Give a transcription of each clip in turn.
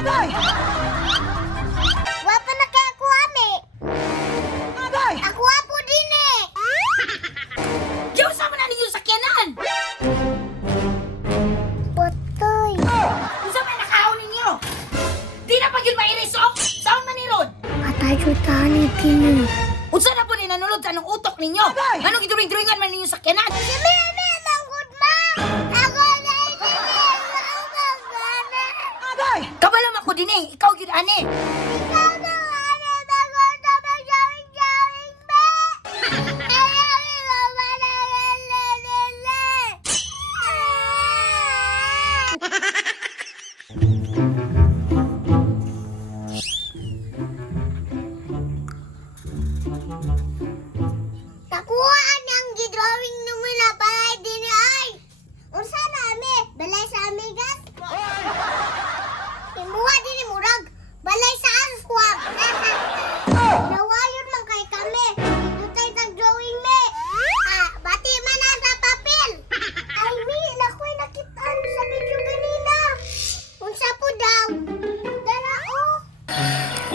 Agay! Wapa na kaya ako ami. Agay! Ako apo din eh. Diyaw sa man ninyo sakyanan! Potoy. Unsa may nakaon ninyo? Di na pag yun mairis oh! Saan man ni Rod? Patayo tani kini. Unsa na po ni nanulod sa anong utok ninyo? Anong giduring-duringan man ninyo sakyanan? Sabi mi Agay! Kabalam ako din eh! Ikaw yun ane! Ikaw na ano bago sa magjawing-jawing ba? Ayaw na lalala? Nakuhaan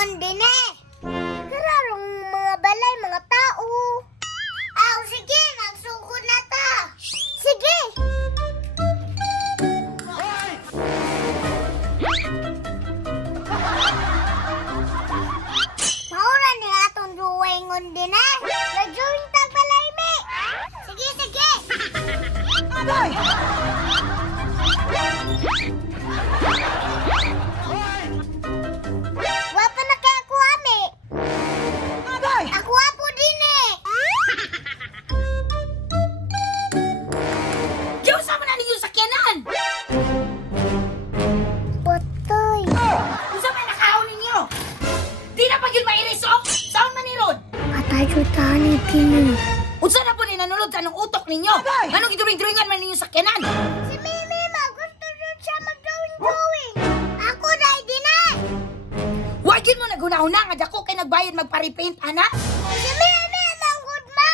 drawing on din eh. Kararong mga balay, mga tao. Aw, sige, nagsugod na ta. Sige. Maura ni atong drawing on din eh. Nag-drawing tag balay mi. Sige, sige. Agay! Di na pag yun mairis oh! Saan man ni Rod? Patayo tani kini. Unsa na po ni nanulod sa anong utok ninyo? Anong giduring-duringan man ninyo sakyanan? Si Mimi ma gusto rin siya mag-drawing-drawing. Ako na din eh. Wag yun mo naguna-una nga dako kay nagbayad magpa-repaint ana? Si Mimi ang good ma.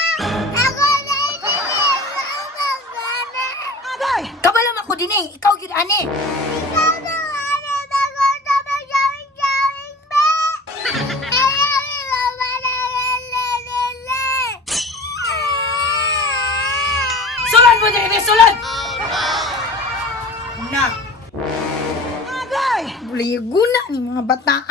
Ako na din eh. Ako gana. Agay! Kabalam ako din eh! Ikaw yun ane! Mo din, sulod! Na! Agay! Buliguna ni mga bata.